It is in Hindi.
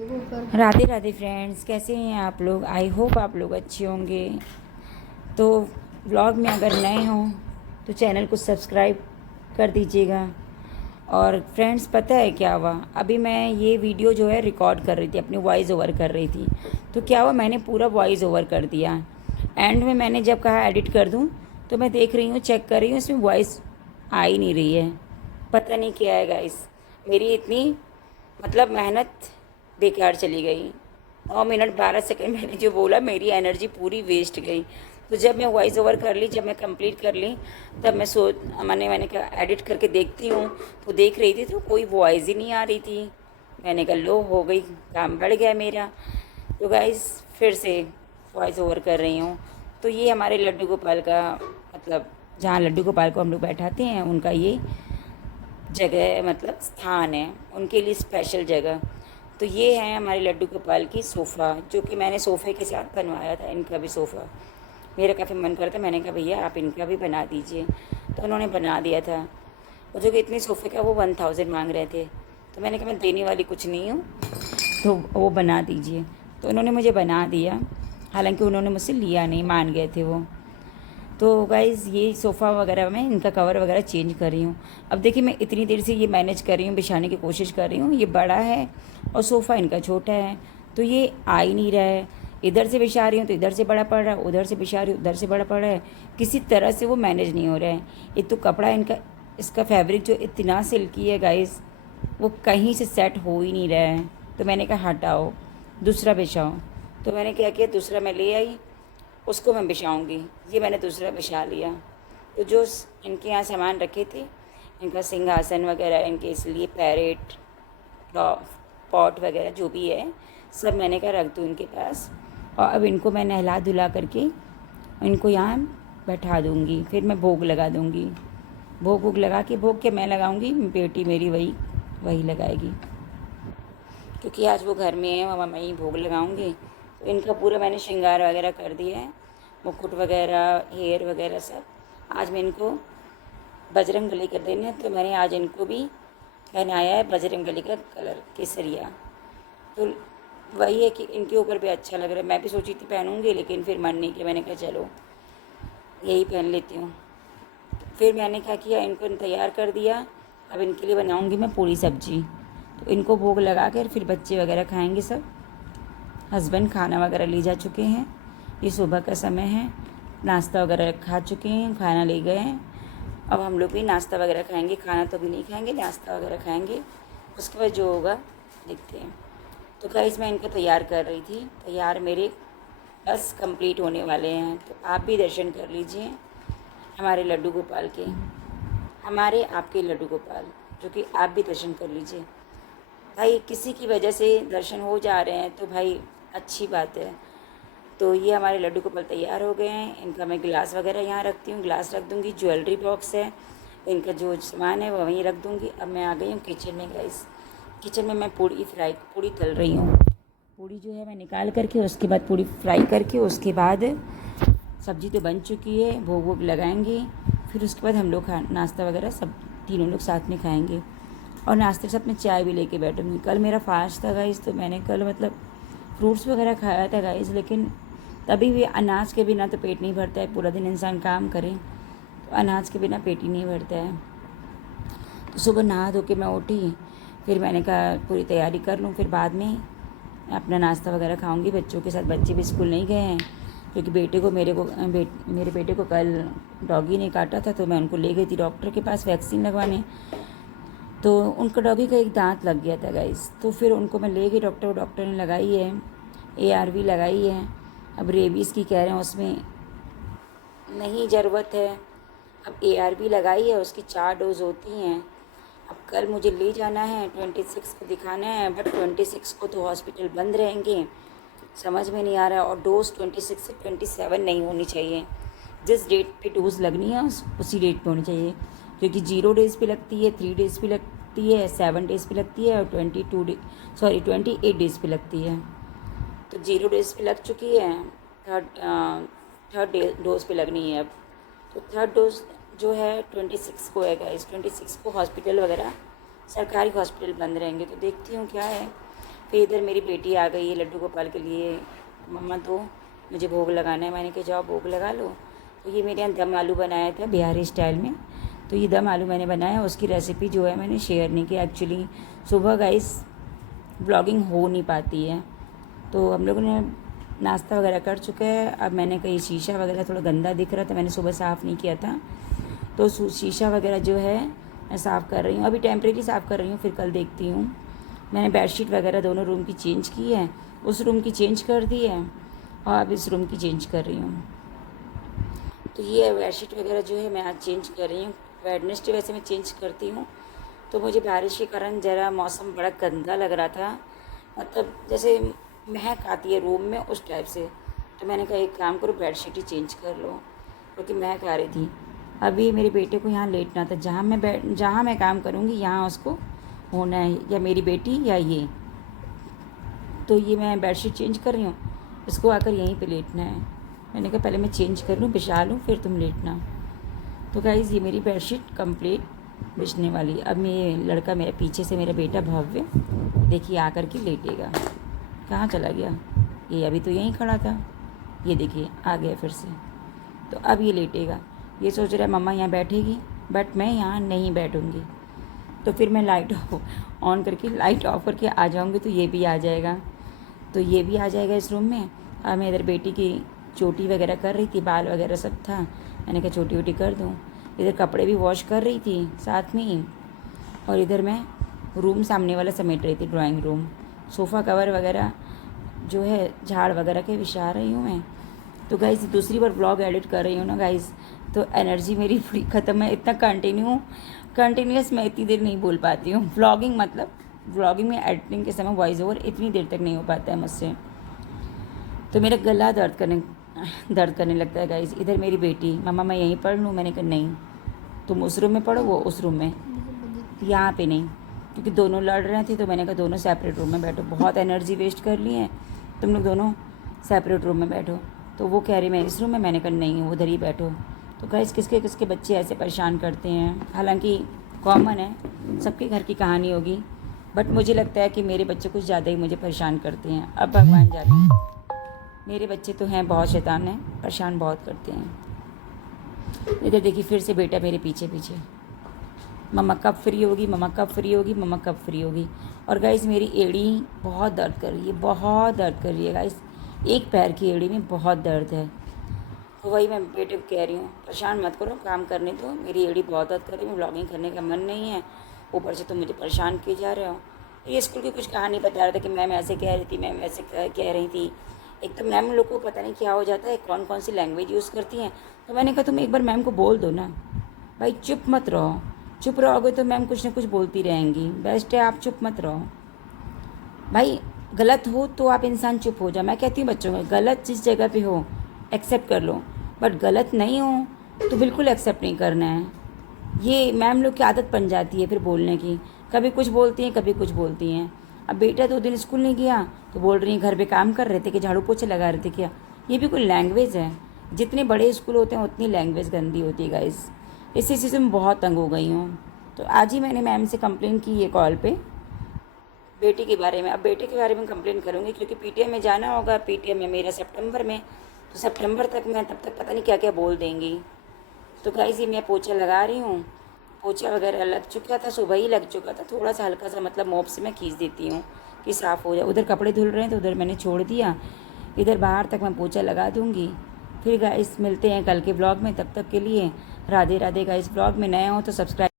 राधे राधे फ्रेंड्स, कैसे हैं आप लोग। आई होप आप लोग अच्छे होंगे। तो व्लॉग में अगर नए हों तो चैनल को सब्सक्राइब कर दीजिएगा। और फ्रेंड्स, पता है क्या हुआ, अभी मैं ये वीडियो जो है रिकॉर्ड कर रही थी, अपनी वॉइस ओवर कर रही थी। तो क्या हुआ, मैंने पूरा वॉइस ओवर कर दिया। एंड में मैंने जब कहा एडिट कर दूँ तो मैं देख रही हूँ, चेक कर रही हूँ, इसमें वॉइस आ ही नहीं रही है। पता नहीं क्या है गाइस, मेरी इतनी मेहनत बेकार चली गई। 9 मिनट 12 सेकंड मैंने जो बोला, मेरी एनर्जी पूरी वेस्ट गई। तो जब मैं वॉइस ओवर कर ली, जब मैं कंप्लीट कर ली, तब मैंने कहा एडिट करके देखती हूँ। तो देख रही थी तो कोई वॉइस ही नहीं आ रही थी। मैंने कहा लो, हो गई, काम बढ़ गया मेरा। तो गाइस फिर से वॉइस ओवर कर रही हूँ। तो ये हमारे लड्डू गोपाल का जहाँ लड्डू गोपाल को हम लोग बैठाते हैं, उनका ये जगह स्थान है, उनके लिए स्पेशल जगह। तो ये है हमारे लड्डू गोपाल की सोफ़ा, जो कि मैंने सोफ़े के साथ बनवाया था। इनका भी सोफ़ा मेरा काफ़ी मन करता, मैंने कहा भैया आप इनका भी बना दीजिए। तो उन्होंने बना दिया था। और जो कि इतने सोफ़े का वो 1000 मांग रहे थे। तो मैंने कहा मैं देने वाली कुछ नहीं हूँ, तो वो बना दीजिए। तो उन्होंने मुझे बना दिया। हालांकि उन्होंने मुझसे लिया नहीं, मान गए थे वो। तो गाइज़ ये सोफ़ा वगैरह मैं इनका कवर वगैरह चेंज कर रही हूँ। अब देखिए, मैं इतनी देर से ये मैनेज कर रही हूँ, बिछाने की कोशिश कर रही हूँ। ये बड़ा है और सोफ़ा इनका छोटा है, तो ये आ ही नहीं रहा है। इधर से बिछा रही हूँ तो इधर से बड़ा पड़ रहा है, उधर से बिछा रही हूँ उधर से बड़ा पड़ रहा है। किसी तरह से वो मैनेज नहीं हो रहा है। एक तो कपड़ा इनका, इसका फैब्रिक जो इतना सिल्की है गाइज़, वो कहीं से सेट हो ही नहीं रहा है। तो मैंने कहा हटाओ, दूसरा बिछाओ। तो मैंने क्या किया, दूसरा मैं ले आई, उसको मैं बिछाऊँगी। ये मैंने दूसरा बिछा लिया। तो जो इनके यहाँ सामान रखे थे, इनका सिंहासन वगैरह, इनके इसलिए पैरेट, पॉट वगैरह जो भी है, सब मैंने कहा रख दूँ इनके पास। और अब इनको मैं नहला धुला करके इनको यहाँ बैठा दूँगी। फिर मैं भोग लगा दूँगी। भोग लगा के, भोग के मैं लगाऊँगी, बेटी मेरी वही वही लगाएगी, क्योंकि आज वो घर में है और मैं ही भोग लगाऊंगी। तो इनका पूरा मैंने श्रृंगार वगैरह कर दिया है, मुकुट वगैरह, हेयर वगैरह सब। आज मैं इनको बजरंग बली कर देने, तो मैंने आज इनको भी पहनाया है बजरंग बली का कलर, केसरिया। तो वही है कि इनके ऊपर भी अच्छा लग रहा है। मैं भी सोची थी पहनूंगी, लेकिन फिर मन नहीं किया, मैंने कहा चलो यही पहन लेती हूँ। फिर मैंने क्या किया, इनको तैयार कर दिया। अब इनके लिए बनाऊंगी मैं पूरी सब्जी। तो इनको भोग लगा कर फिर बच्चे वगैरह खाएंगे सब। हस्बैंड खाना वगैरह ले जा चुके हैं, ये सुबह का समय है। नाश्ता वगैरह खा चुके हैं, खाना ले गए हैं। अब हम लोग भी नाश्ता वगैरह खाएंगे, खाना तो भी नहीं खाएंगे, नाश्ता वगैरह खाएंगे। उसके बाद जो होगा देखते हैं। तो गाइस मैं इनको तैयार कर रही थी, तैयार मेरे बस कंप्लीट होने वाले हैं। तो आप भी दर्शन कर लीजिए हमारे लड्डू गोपाल के, हमारे आपके लड्डू गोपाल, जो कि आप भी दर्शन कर लीजिए। भाई किसी की वजह से दर्शन हो जा रहे हैं तो भाई अच्छी बात है। तो ये हमारे लड्डू गोपाल तैयार हो गए हैं। इनका मैं गिलास वगैरह यहाँ रखती हूँ, गिलास रख दूँगी। ज्वेलरी बॉक्स है, इनका जो सामान है वो वहीं रख दूँगी। अब मैं आ गई हूँ किचन में गाइस। किचन में मैं पूड़ी तल रही हूँ। पूड़ी जो है मैं निकाल करके, उसके बाद पूड़ी फ्राई करके, उसके बाद सब्ज़ी तो बन चुकी है, भोग वोग लगाएंगे। फिर उसके बाद हम लोग नाश्ता वगैरह सब तीनों लोग साथ में खाएंगे। और नाश्ते के साथ मैं चाय भी लेके बैठूँगी। कल मेरा फास्ट था गाइस, तो मैंने कल फ्रूट्स वगैरह खाया था गाइस। लेकिन तभी भी अनाज के बिना तो पेट नहीं भरता है। पूरा दिन इंसान काम करे तो अनाज के बिना पेट ही नहीं भरता है। तो सुबह नहा धो के मैं उठी, फिर मैंने कहा पूरी तैयारी कर लूँ, फिर बाद में अपना नाश्ता वगैरह खाऊंगी बच्चों के साथ। बच्चे भी स्कूल नहीं गए हैं, क्योंकि मेरे बेटे को कल डॉगी ने काटा था, तो मैं उनको ले गई थी डॉक्टर के पास वैक्सीन लगवाने। तो उनका डॉगी का एक दांत लग गया था गाइस। तो फिर उनको मैं ले गई डॉक्टर ने लगाई है, ARV लगाई है। अब रेबीज़ की कह रहे हैं, उसमें नहीं ज़रूरत है। अब ARV लगाई है, उसकी 4 डोज होती हैं। अब कल मुझे ले जाना है, 26 को दिखाना है, बट 26 को तो हॉस्पिटल बंद रहेंगे। समझ में नहीं आ रहा है। और डोज 26 से 27 नहीं होनी चाहिए। जिस डेट पे डोज लगनी है उसी डेट पे होनी चाहिए, क्योंकि 0 डेज़ पे लगती है, 3 डेज़ पे लगती है, 7 डेज़ पे लगती है, और 28 डेज़ पे लगती है। तो 0 डेज़ पे लग चुकी है, थर्ड डोज पे लगनी है अब। तो थर्ड डोज जो है 26 को है गाइस। 26 को हॉस्पिटल वगैरह सरकारी हॉस्पिटल बंद रहेंगे। तो देखती हूँ क्या है। फिर इधर मेरी बेटी आ गई है लड्डू गोपाल के लिए, मम्मा दो मुझे भोग लगाना है। मैंने कहा जाओ भोग लगा लो। तो ये मेरे यहाँ दम आलू बनाया था बिहारी स्टाइल में। तो ये दम आलू मैंने बनाया, उसकी रेसिपी जो है मैंने शेयर नहीं की एक्चुअली। सुबह गाइस ब्लॉगिंग हो नहीं पाती है, तो हम लोगों ने नाश्ता वगैरह कर चुका है। अब मैंने कहीं शीशा वगैरह थोड़ा गंदा दिख रहा था, मैंने सुबह साफ़ नहीं किया था, तो शीशा वगैरह जो है मैं साफ़ कर रही हूँ। अभी टेम्परेरी साफ़ कर रही हूँ, फिर कल देखती हूँ। मैंने बेडशीट वगैरह दोनों रूम की चेंज की है, उस रूम की चेंज कर दी है और अब इस रूम की चेंज कर रही हूँ। तो ये बेडशीट वगैरह जो है मैं आज चेंज कर रही हूँ। वेडनेसडे वैसे मैं चेंज करती हूँ, तो मुझे बारिश के कारण ज़रा मौसम बड़ा गंदा लग रहा था, मतलब जैसे महक आती है रूम में उस टाइप से। तो मैंने कहा एक काम करो बेडशीट ही चेंज कर लो, क्योंकि महक आ रही थी। अभी मेरे बेटे को यहाँ लेटना था, जहाँ मैं काम करूँगी यहाँ उसको होना है, या मेरी बेटी या ये। तो ये मैं बेडशीट चेंज कर रही हूँ, इसको आकर यहीं पे लेटना है। मैंने कहा पहले मैं चेंज कर लूँ, बिछा लूँ, फिर तुम लेटना। तो गाइज़ ये मेरी बेडशीट कंप्लीट बिछने वाली। अब ये लड़का मेरे पीछे से, मेरा बेटा भव्य, देखिए आकर के लेटेगा। कहाँ चला गया? ये अभी तो यहीं खड़ा था, ये देखिए आ गया फिर से। तो अब ये लेटेगा, ये सोच रहा है मम्मा यहाँ बैठेगी, बट मैं यहाँ नहीं बैठूँगी। तो फिर मैं लाइट ऑन करके, लाइट ऑफ करके आ जाऊँगी, तो ये भी आ जाएगा, तो ये भी आ जाएगा इस रूम में। अब मैं इधर बेटी की चोटी वगैरह कर रही थी, बाल वगैरह सब था, मैंने कहा चोटी वोटी कर दूँ। इधर कपड़े भी वॉश कर रही थी साथ में ही, और इधर मैं रूम सामने वाला समेट रही थी, ड्राइंग रूम। सोफ़ा कवर वगैरह जो है झाड़ वगैरह के बिछा रही हूँ मैं। तो गाइज़ दूसरी बार ब्लॉग एडिट कर रही हूँ ना गाइज़, तो एनर्जी मेरी पूरी ख़त्म है। इतना कंटिन्यूस मैं इतनी देर नहीं बोल पाती हूँ। व्लॉगिंग मतलब व्लॉगिंग में एडिटिंग के समय वॉइस ओवर इतनी देर तक नहीं हो पाता है मुझसे, तो मेरा गला दर्द करने लगता है गाइज़। इधर मेरी बेटी, मम्मा मैं यहीं पढ़ लूँ? मैंने कहा नहीं, तुम उस रूम में पढ़ो, वो उस रूम में, यहाँ पे नहीं, क्योंकि दोनों लड़ रहे थे। तो मैंने कहा दोनों सेपरेट रूम में बैठो, बहुत एनर्जी वेस्ट कर ली है, तुम लोग दोनों सेपरेट रूम में बैठो। तो वो कह रही मैं इस रूम में, मैंने कहा नहीं उधर ही बैठो। तो गाइस किसके किसके बच्चे ऐसे परेशान करते हैं, हालांकि कॉमन है, सबके घर की कहानी होगी, बट मुझे लगता है कि मेरे बच्चे कुछ ज़्यादा ही मुझे परेशान करते हैं। अब भगवान जाने, मेरे बच्चे तो हैं बहुत शैतान हैं, परेशान बहुत करते हैं। इधर देखिए फिर से बेटा मेरे पीछे पीछे, मम्मा कब फ्री होगी, मम्मा कब फ्री होगी, मम्मा कब फ्री होगी। और गाइस मेरी एड़ी बहुत दर्द कर रही है, बहुत दर्द कर रही है गाइस, एक पैर की एड़ी में बहुत दर्द है। तो वही मैं बेटे को कह रही हूँ परेशान मत करो, काम करने दो, मेरी एड़ी बहुत दर्द कर रही है, व्लॉगिंग करने का मन नहीं है, ऊपर से तुम मुझे परेशान किए जा रहे हो। ये स्कूल की कुछ कहानी बता रहा था कि मैम ऐसे कह रही थी, मैम वैसे कह रही थी। एक तो मैम लोग को पता नहीं क्या हो जाता है, कौन कौन सी लैंग्वेज यूज़ करती हैं। तो मैंने कहा तुम एक बार मैम को बोल दो ना भाई, चुप मत रहो, चुप रहोगे तो मैम कुछ ना कुछ बोलती रहेंगी, बेस्ट है आप चुप मत रहो भाई। गलत हो तो आप इंसान चुप हो जाओ। मैं कहती हूँ बच्चों में, गलत जिस जगह पे हो एक्सेप्ट कर लो, बट गलत नहीं हो तो बिल्कुल एक्सेप्ट नहीं करना है। ये मैम लोग की आदत बन जाती है फिर बोलने की, कभी कुछ बोलती हैं कभी कुछ बोलती हैं। अब बेटा 2 दिन स्कूल नहीं गया तो बोल रही हैं घर पे काम कर रहे थे कि झाड़ू पोछे लगा रहे थे क्या। ये भी कोई लैंग्वेज है? जितने बड़े स्कूल होते हैं उतनी लैंग्वेज गंदी होती है गाइस। इसी चीज़ में बहुत तंग हो गई हूँ। तो आज ही मैंने मैम से कंप्लेन की है कॉल पे बेटी के बारे में। अब बेटे के बारे में कंप्लेन करूँगी क्योंकि पीटीएम में जाना होगा, पीटीएम में मेरा सितंबर में, तो सितंबर तक मैं तब तक पता नहीं क्या क्या बोल देंगी। तो गाइस ये मैं पोछा लगा रही हूँ, पोछा वगैरह लग चुका था, सुबह ही लग चुका था, थोड़ा सा हल्का सा मतलब मोप से मैं खींच देती हूँ कि साफ़ हो जाए। उधर कपड़े धुल रहे हैं तो उधर मैंने छोड़ दिया, इधर बाहर तक मैं पोछा लगा दूँगी। फिर गाइस मिलते हैं कल के ब्लॉग में, तब तक के लिए राधे राधे गाइस। ब्लॉग में नए हो तो सब्सक्राइब